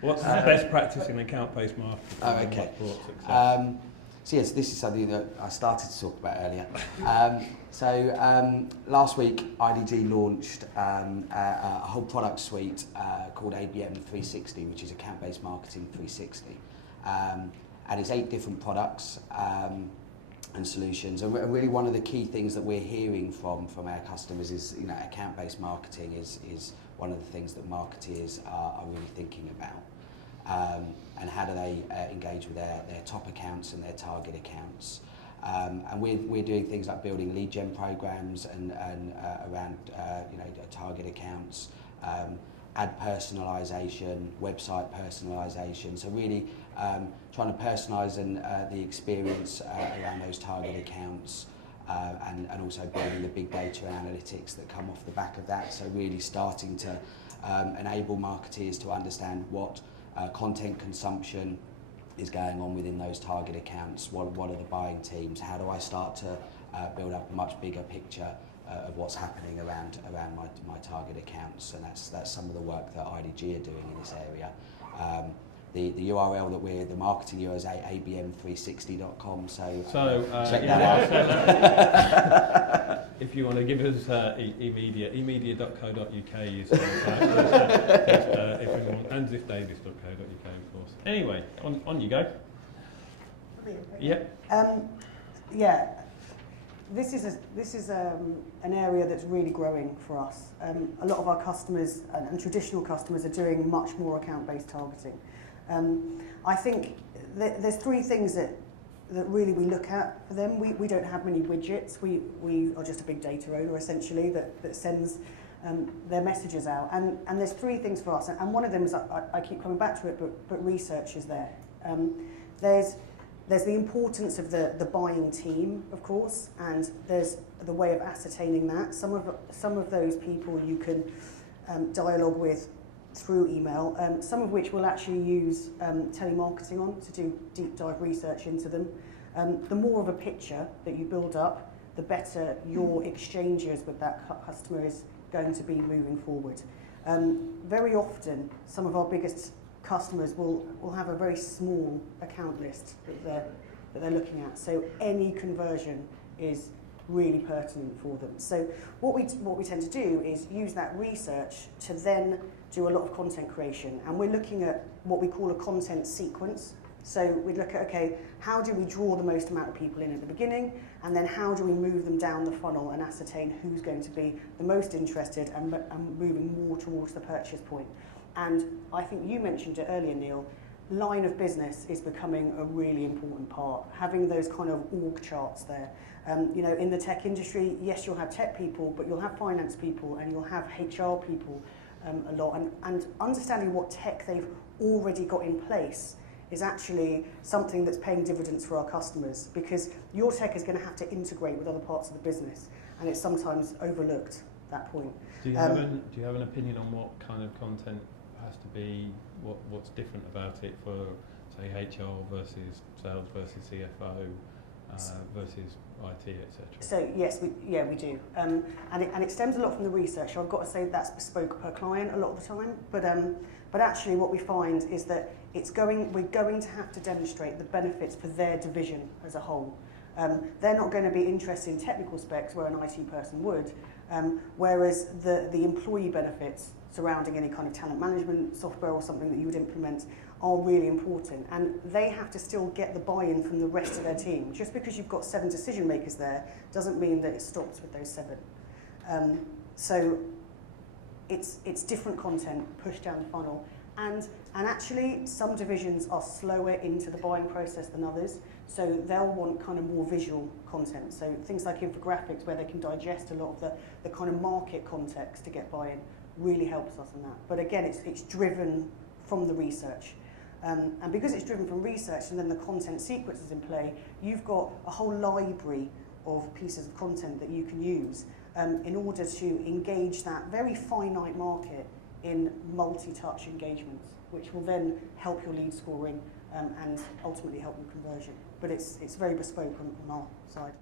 What's the best practice in account-based marketing? Oh, okay. So yes, this is something that I started to talk about earlier. Last week, IDG launched a whole product suite called ABM 360, which is Account-Based Marketing 360. And it's 8 different products and solutions. And really one of the key things that we're hearing from our customers is, account-based marketing is one of the things that marketeers are really thinking about. And how do they engage with their top accounts and their target accounts. And we're doing things like building lead gen programs and around target accounts, ad personalization, website personalization. So really trying to personalize the experience around those target accounts. And also building the big data and analytics that come off the back of that. So really starting to enable marketeers to understand what content consumption is going on within those target accounts. What are the buying teams? How do I start to build up a much bigger picture of what's happening around my target accounts? And that's some of the work that IDG are doing in this area. The URL that the marketing URL is abm360.com. So check that out. If you want to give us emedia.co.uk is and ziffdavis.co.uk, of course. Anyway, on you go. This is an area that's really growing for us. A lot of our customers and traditional customers are doing much more account-based targeting. I think there's 3 things that really we look at for them. We don't have many widgets. We are just a big data owner essentially that sends their messages out. And there's 3 things for us. And one of them is, I keep coming back to it, but research is there. There's the importance of the buying team, of course, and there's the way of ascertaining that. Some of those people you can dialogue with through email, some of which we'll actually use telemarketing on to do deep dive research into them. The more of a picture that you build up, the better your exchanges with that customer is going to be moving forward. Very often, some of our biggest customers will have a very small account list that they're looking at. So any conversion is really pertinent for them. So what we tend to do is use that research to then do a lot of content creation. And we're looking at what we call a content sequence. So we look at, okay, how do we draw the most amount of people in at the beginning? And then how do we move them down the funnel and ascertain who's going to be the most interested and moving more towards the purchase point? And I think you mentioned it earlier, Neil, line of business is becoming a really important part. Having those kind of org charts there. In the tech industry, yes, you'll have tech people, but you'll have finance people and you'll have HR people a lot. And understanding what tech they've already got in place is actually something that's paying dividends for our customers, because your tech is going to have to integrate with other parts of the business, and it's sometimes overlooked at that point. Do you have an opinion on what kind of content has to be, what's different about it for, say, HR versus sales versus CFO versus IT, etc.? So yes, we do, and it stems a lot from the research. I've got to say that's bespoke per client a lot of the time, but actually what we find is that we're going to have to demonstrate the benefits for their division as a whole. They're not going to be interested in technical specs where an IT person would, whereas the employee benefits surrounding any kind of talent management software or something that you would implement are really important, and they have to still get the buy-in from the rest of their team. Just because you've got 7 decision makers there doesn't mean that it stops with those 7. So it's different content pushed down the funnel, and actually some divisions are slower into the buying process than others, so they'll want kind of more visual content. So things like infographics where they can digest a lot of the kind of market context to get buy-in really helps us in that. But again, it's driven from the research. And because it's driven from research and then the content sequence is in play, you've got a whole library of pieces of content that you can use in order to engage that very finite market in multi-touch engagements, which will then help your lead scoring and ultimately help your conversion. But it's very bespoke on our side.